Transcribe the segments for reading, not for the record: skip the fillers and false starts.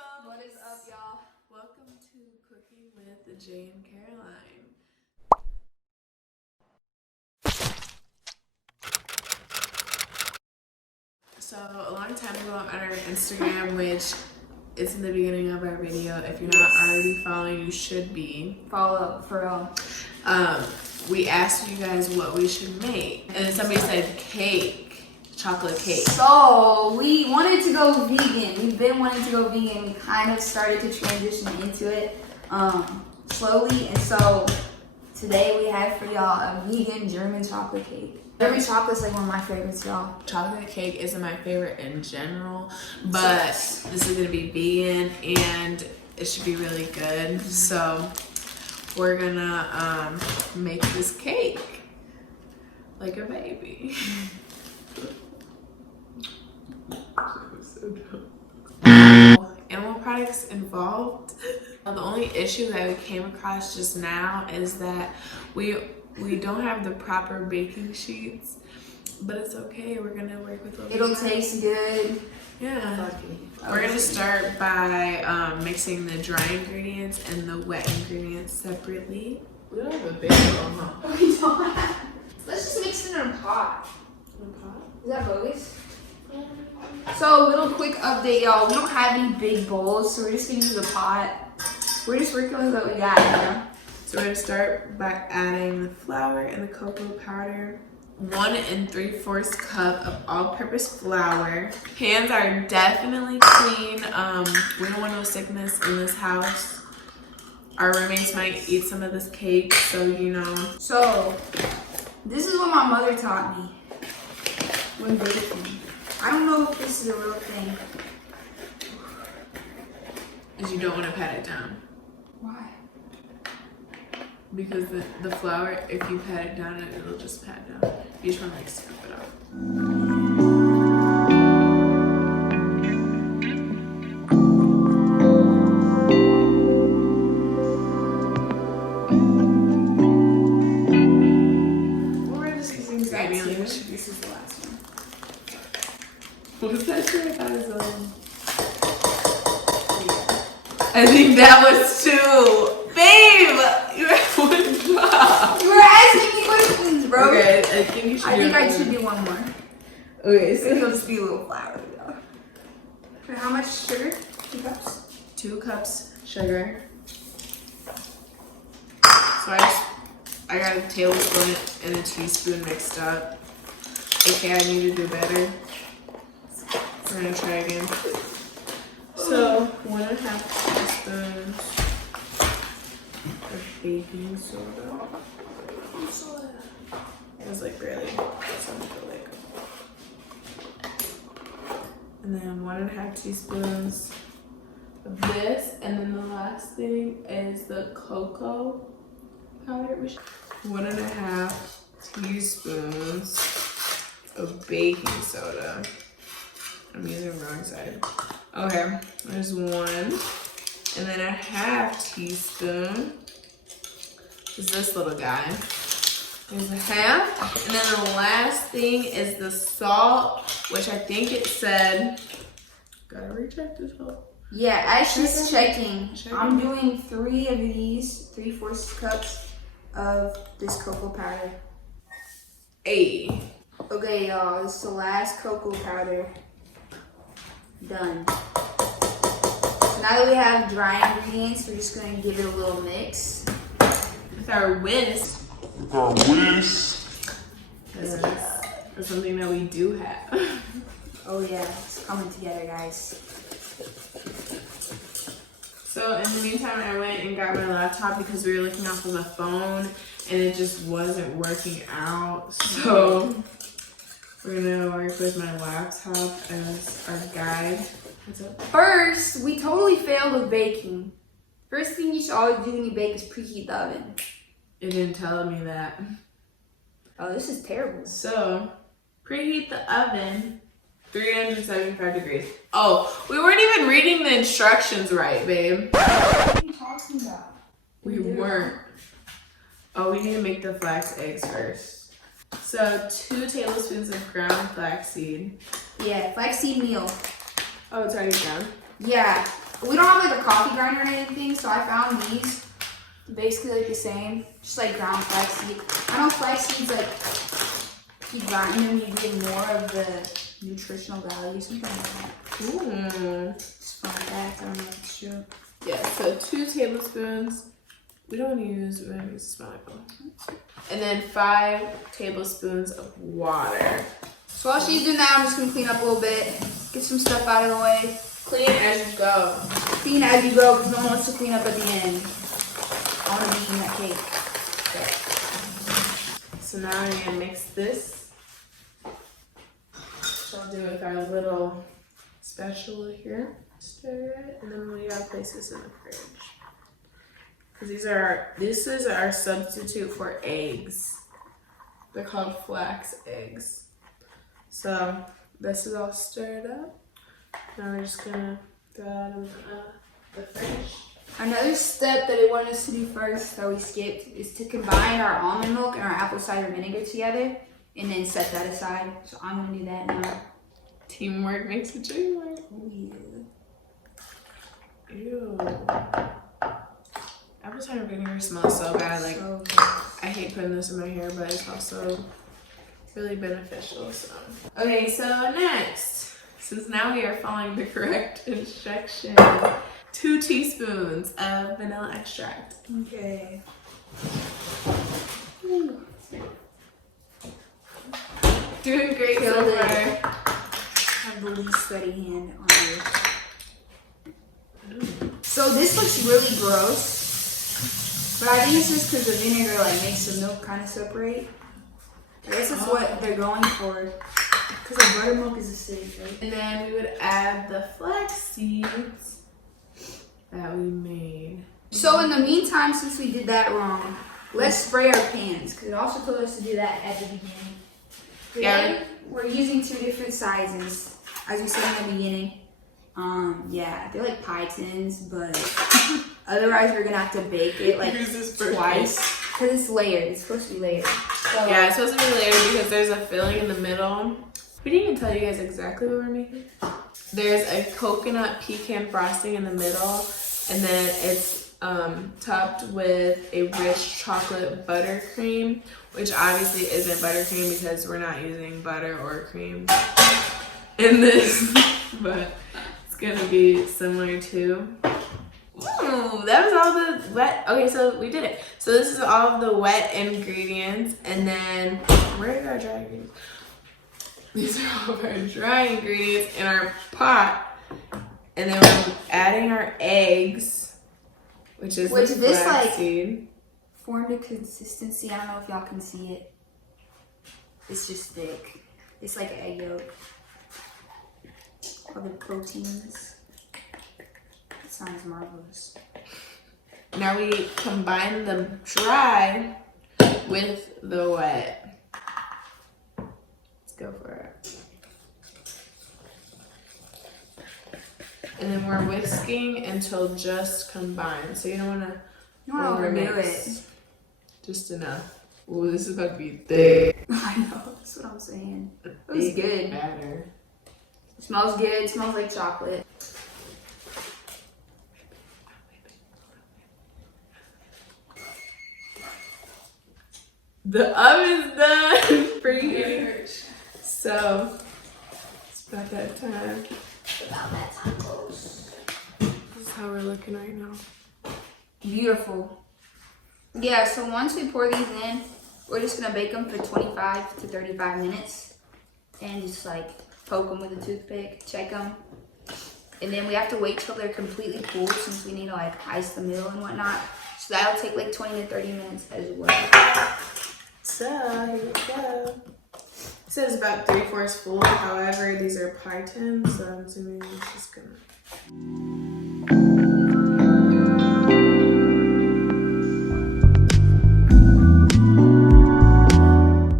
folks. What is up, y'all? Welcome to Cooking with Jay and Caroline. So a long time ago on our Instagram, which is in the beginning of our video. If you're not already following, you should be. Follow for real. We asked you guys what we should make, and then somebody said cake, chocolate cake. So we wanted to go vegan. We've been wanting to go vegan. We kind of started to transition into it slowly, and so today we have for y'all a vegan German chocolate cake. German chocolate's like one of my favorites, y'all. Chocolate cake isn't my favorite in general, but this is gonna be vegan and it should be really good. So we're gonna make this cake like a baby. So dumb. Animal products involved. The only issue that we came across just now is that we don't have the proper baking sheets, but it's okay. We're gonna work with what It'll taste good. Yeah. We're gonna start by mixing the dry ingredients and the wet ingredients separately. We don't have a big one, huh? We don't have. Let's just mix it in a pot. In a pot? Is that bogus? So, little quick update, y'all. We don't have any big bowls, so we're just gonna use a pot. We're just working with what we got, you know? So we're gonna start by adding the flour and the cocoa powder. 1 3/4 cup of all-purpose flour. Hands are definitely clean. We don't want no sickness in this house. Our roommates might eat some of this cake, so you know. So, this is what my mother taught me when baking. I don't know if this is a real thing. Is you don't want to pat it down. Why? Because the flour, if you pat it down, it'll just pat down. You just want to like scoop it up. This is the last one. What was that shit? I thought it was I think that was 2. Babe! You had 1 job. You were asking me questions, bro. Okay, I think you should I should do one more. Okay, so It'll just be a little flour, though. For how much sugar? 2 cups? 2 cups sugar. So I got a tablespoon and a teaspoon mixed up. Okay, I need to do better. We're gonna try again. So 1.5 teaspoons of baking soda. It was like barely something like. And then 1.5 teaspoons of this, and then the last thing is the cocoa powder. 1.5 teaspoons of baking soda. I'm using the wrong side. Okay, there's 1. And then 1/2 teaspoon is this little guy. There's 1/2. And then the last thing is the salt, which I think it said, gotta recheck this whole. Yeah, as she's checking, I'm doing 3 of these, 3/4 cups of this cocoa powder. A. Okay, y'all, this is the last cocoa powder. Done. So now that we have dry ingredients, we're just gonna give it a little mix. With our whisk. That's something that we do have. Oh yeah, it's coming together, guys. So in the meantime, I went and got my laptop because we were looking off of the phone and it just wasn't working out. So we're gonna work with my laptop as our guide. What's up? First, we totally failed with baking. First thing you should always do when you bake is preheat the oven. It didn't tell me that. Oh, this is terrible. So preheat the oven 375 degrees. Oh, we weren't even reading the instructions right, babe. What are you talking about? We weren't. Oh, we need to make the flax eggs first. So 2 tablespoons of ground flaxseed. Yeah, flaxseed meal. Oh, it's already ground? Yeah. We don't have like a coffee grinder or anything, so I found these. Basically like the same, just like ground flaxseed. I know flaxseeds like keep grinding them, you get more of the nutritional value, something like that. Ooh. Just fun fact, I don't know if it's true. Yeah, so 2 tablespoons. We don't want to use, we're gonna use smaller. And then 5 tablespoons of water. So while she's doing that, I'm just gonna clean up a little bit, get some stuff out of the way. Clean as you go. Clean as you go, because no one wants to clean up at the end. I want to be eating that cake. Okay. So now I'm gonna mix this. So I'll do it with our little spatula here. Stir it, and then we gotta place this in the fridge. Cause this is our substitute for eggs. They're called flax eggs. So this is all stirred up. Now we're just gonna throw that in the fridge. Another step that I wanted us to do first that we skipped is to combine our almond milk and our apple cider vinegar together and then set that aside. So I'm gonna do that now. Teamwork makes the dream work. Oh, yeah. Ew. Apple cider vinegar smells so bad. Like, So I hate putting this in my hair, but it's also really beneficial. So, okay, so next, since now we are following the correct instructions, 2 teaspoons of vanilla extract. okay. Doing great so Killed it. far. I have the least steady hand on this. So this looks really gross, but I think it's just because the vinegar like makes the milk kind of separate. I guess that's what they're going for, because the buttermilk is acidic, right? And then we would add the flax seeds that we made. So in the meantime, since we did that wrong, let's spray our pans, because it also told us to do that at the beginning. Today, we're using 2 different sizes, as we said in the beginning. Yeah, they're like pie tins, but otherwise we're gonna have to bake it like twice, because it's layered. It's supposed to be layered. So, yeah, it's supposed to be layered because there's a filling in the middle. We didn't even tell you guys exactly what we're making. There's a coconut pecan frosting in the middle, and then it's topped with a rich chocolate buttercream, which obviously isn't buttercream because we're not using butter or cream in this, but it's gonna be similar to. Ooh, that was all the wet. Okay, so we did it. So this is all of the wet ingredients, and then where are our dry ingredients? These are all of our dry ingredients in our pot, and then we're adding our eggs, which is the this flaxseed. formed a consistency. I don't know if y'all can see it. It's just thick. It's like an egg yolk. All the proteins. It sounds marvelous. Now we combine the dry with the wet. Let's go for it. And then we're whisking until just combined. So you don't want to overdo it. Just enough. Ooh, this is about to be thick. I know, that's what I'm saying. It was good. Batter. It smells good. It smells like chocolate. The oven's done preheating. So it's about that time. About that time close. This is how we're looking right now. Beautiful. Yeah, so once we pour these in, we're just gonna bake them for 25 to 35 minutes and just like poke them with a toothpick, check them. And then we have to wait till they're completely cool since we need to like ice the middle and whatnot. So that'll take like 20 to 30 minutes as well. So here we go. It says about 3/4 full. However, these are pie tins, so I'm assuming it's just gonna.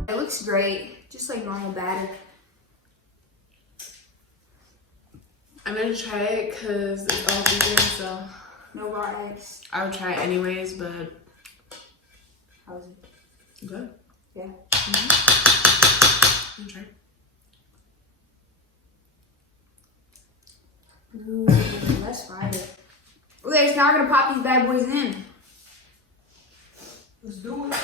It looks great, just like normal batter. I'm gonna try it because it's all vegan, so No raw eggs. I would try it anyways, but How's it? good. Yeah. Mm-hmm. Okay. Ooh, let's fry it. Okay, so now we're gonna pop these bad boys in. Let's do it.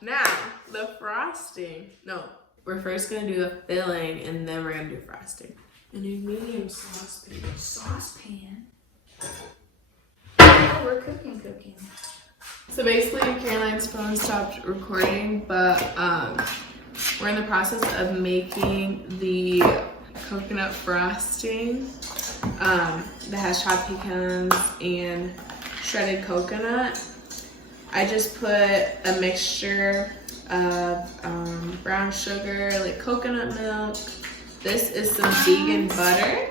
Now, the frosting. No, we're first gonna do the filling and then we're gonna do frosting. In a medium saucepan. Saucepan? Oh, we're cooking. So basically, Caroline's phone stopped recording, but we're in the process of making the coconut frosting that has chopped pecans and shredded coconut. I just put a mixture of brown sugar, like coconut milk. This is some vegan butter.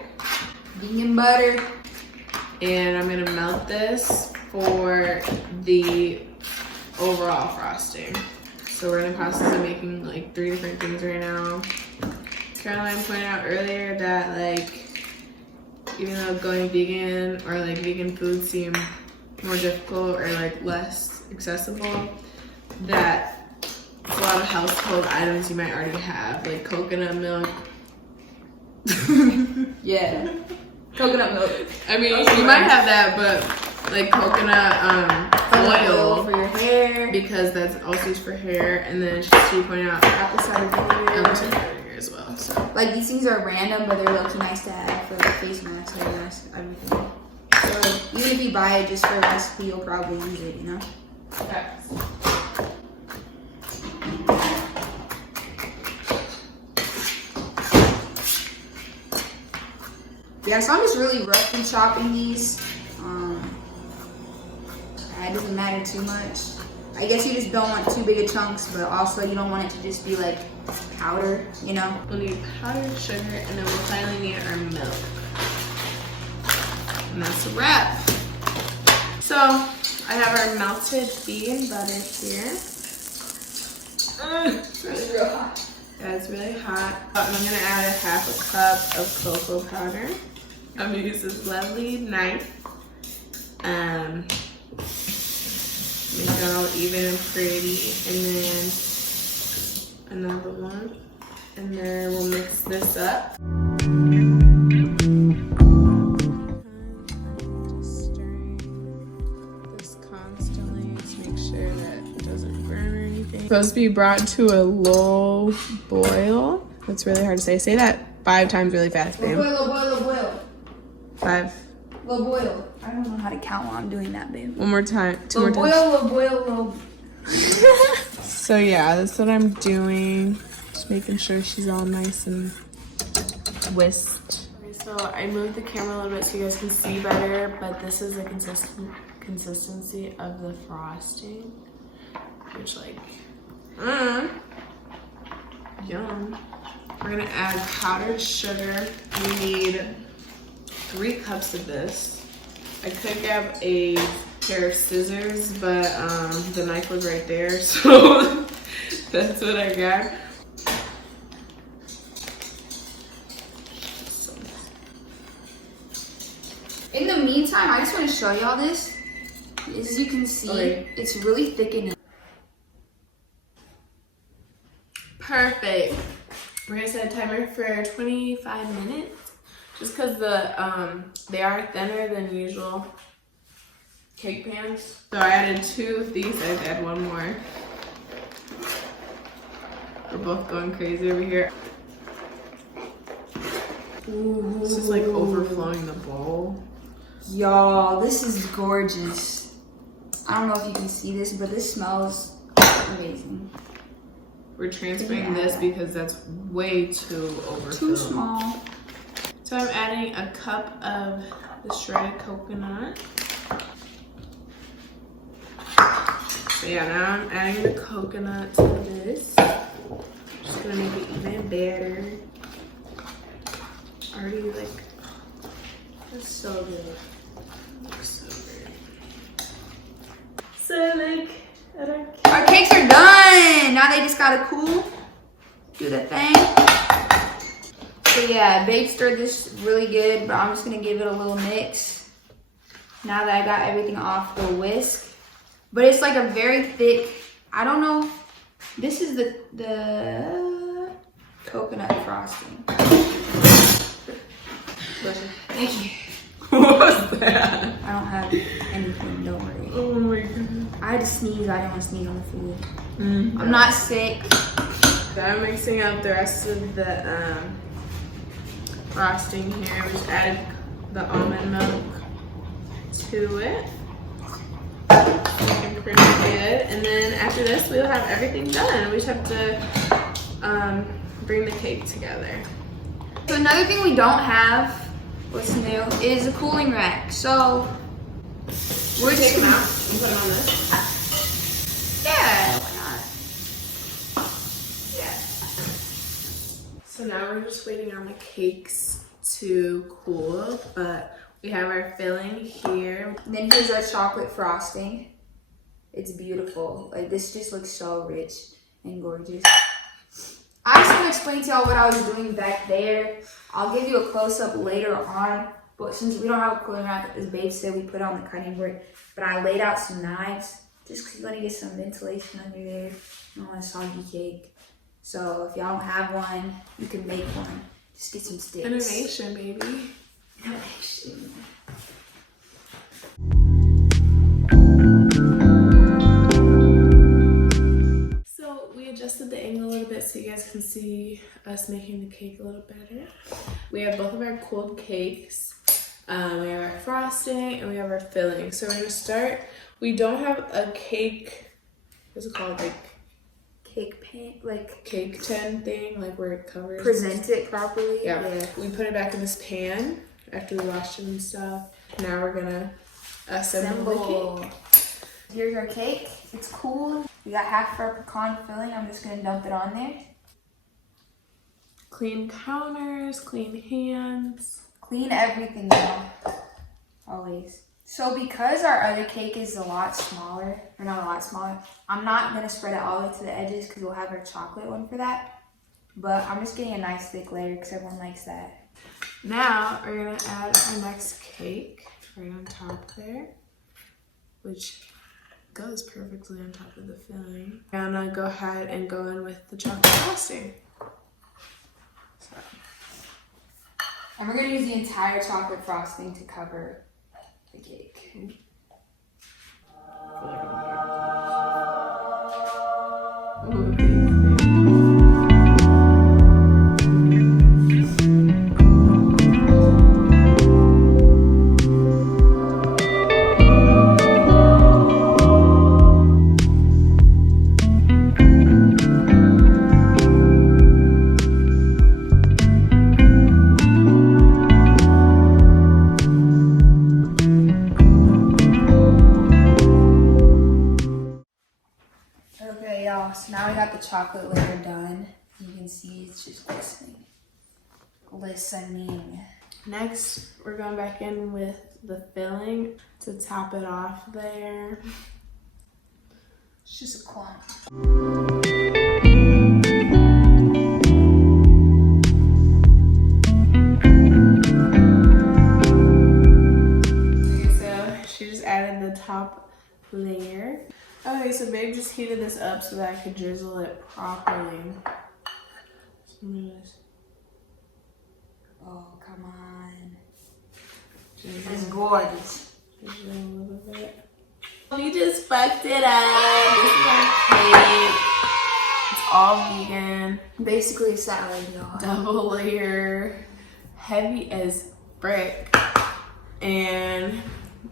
Vegan butter. And I'm gonna melt this for the overall frosting. So we're in the process of making like 3 different things right now. Caroline pointed out earlier that like, even though going vegan or like vegan food seem more difficult or like less accessible, that a lot of household items you might already have, like coconut milk. Yeah. Coconut milk. I mean, you might have that, but like coconut oil for your hair, because that's also used for hair. And then she pointed out apple cider apple cider vinegar. vinegar as well. So Like these things are random, but they're lucky nice to have for like face masks, hair masks, everything. So like, even if you buy it just for a recipe, you'll probably use it, you know? Yeah, so I'm just really roughly chopping these. It doesn't matter too much. I guess you just don't want too big of chunks, but also you don't want it to just be like powder, you know? we'll need powdered sugar, and then we'll finally need our milk. And that's a wrap. So I have our melted vegan butter here. It's real hot. Yeah, it's really hot. And I'm gonna add a half a cup of cocoa powder. I'm gonna use this lovely knife. Make it all even and pretty. And then another one. And then we'll mix this up. Just stirring this constantly to make sure that it doesn't burn or anything. It's supposed to be brought to a low boil. That's really hard to say. Say that 5 times really fast, babe. Low boil. 5. Low boil. I don't know how to count while I'm doing that, babe. One more time. 2 more times. Low boil. So yeah, that's what I'm doing. Just making sure she's all nice and whisked. Okay, so I moved the camera a little bit so you guys can see better, but this is the consistency of the frosting, which like, yum. We're gonna add powdered sugar. We need 3 cups of this. I could grab a pair of scissors, but the knife was right there, so that's what I grabbed. In the meantime, I just want to show y'all this. As you can see, It's really thickening. Perfect. We're gonna set a timer for 25 minutes. Just because they are thinner than usual cake pans. So I added 2 of these. I've added 1 more. We're both going crazy over here. Ooh. This is like overflowing the bowl. Y'all, this is gorgeous. I don't know if you can see this, but this smells amazing. We're transferring this because that's way too overfilled. Too small. So I'm adding a cup of the shredded coconut. So yeah, now I'm adding the coconut to this. Just gonna make it even better. Already like, that's so good. Looks so good. So like, Our cakes are done. Now they just gotta cool. Do the thing. So yeah, babe stirred this really good, but I'm just gonna give it a little mix. Now that I got everything off the whisk. But it's like a very thick, I don't know. This is the coconut frosting. Thank you. What was that? I don't have anything, don't worry. Oh my god. I had to sneeze, I didn't want to sneeze on the food. Mm. I'm not sick. I'm mixing up the rest of the frosting here. We just added the almond milk to it. Looking pretty good. And then after this, we'll have everything done. We just have to bring the cake together. So another thing we don't have, what's new, is a cooling rack. So we're just Take them out and put them on this. yeah, why not? Yeah. So now we're just waiting on the cakes to cool, but we have our filling here. And then here's our chocolate frosting. It's beautiful. Like, this just looks so rich and gorgeous. I just want to explain to y'all what I was doing back there. I'll give you a close-up later on, but since we don't have a cooling rack, as Babe said, we put it on the cutting board. But I laid out some knives just because you want to get some ventilation under there. I don't want a soggy cake. So if y'all don't have one, you can make one. Just get some sticks. Innovation, baby. Innovation. So we adjusted the angle a little bit so you guys can see us making the cake a little better. We have both of our cooled cakes. We have our frosting and we have our filling. So we're gonna start. We don't have a cake, what's it called? Like Cake paint, like cake tin thing, like where it covers. present it properly. Yeah. We put it back in this pan after we washed it and stuff. Now we're gonna assemble the cake. Here's our cake. It's cool. We got half of our pecan filling. I'm just gonna dump it on there. Clean counters, clean hands. Clean everything now. Always. So because our other cake is a lot smaller, or not a lot smaller, I'm not gonna spread it all the way to the edges because we'll have our chocolate one for that. But I'm just getting a nice thick layer because everyone likes that. Now we're gonna add our next cake right on top there, which goes perfectly on top of the filling. I'm gonna go ahead and go in with the chocolate frosting. So. And we're gonna use the entire chocolate frosting to cover the cake. Okay, y'all, so now we got the chocolate layer done. You can see it's just glistening. Glistening. Next, we're going back in with the filling to top it off there. It's just a clump. Okay, so she just added the top layer. Okay, so Babe just heated this up so that I could drizzle it properly. Oh, come on. Drizzle. It's gorgeous. Drizzle a little bit. We just fucked it up. This is our cake. It's all vegan. Basically a salad, y'all. Double layer. Heavy as brick. And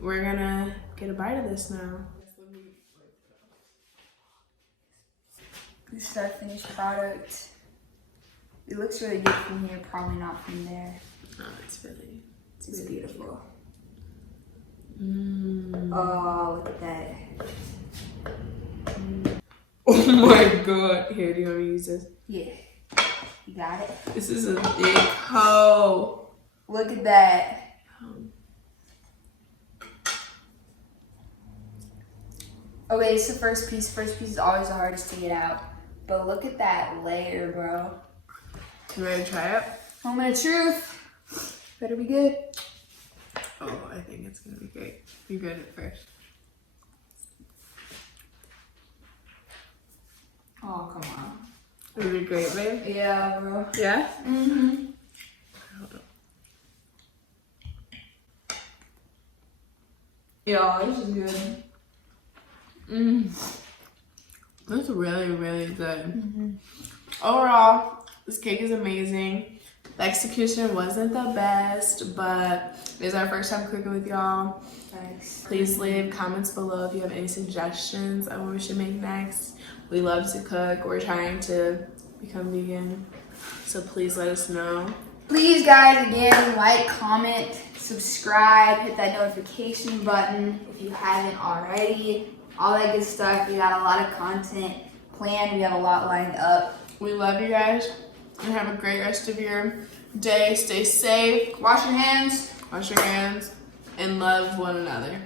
we're gonna get a bite of this now. This is our finished product. It looks really good from here, probably not from there. Oh, it's really, It's really beautiful. Mm. Oh, look at that. Oh my god. Here, do you want me to use this? Yeah. You got it? This is a big hoe. Look at that. Okay, it's the first piece. First piece is always the hardest to get out. But look at that layer, bro. You ready to try it? Moment of truth. Better be good. Oh, I think it's gonna be great. You good at first. Oh, come on. It'll be great, babe. Yeah, bro. Yeah? Mm-hmm. Hold on. Yeah, this is good. It's really, really good. Overall, this cake is amazing. The execution wasn't the best, but it's our first time cooking with y'all. Thanks. Please leave comments below if you have any suggestions on what we should make next. We love to cook. We're trying to become vegan, so please let us know. Please, guys, again, like, comment, subscribe, hit that notification button if you haven't already. All that good stuff. We got a lot of content planned. We have a lot lined up. We love you guys, and have a great rest of your day. Stay safe. Wash your hands. Wash your hands, and love one another.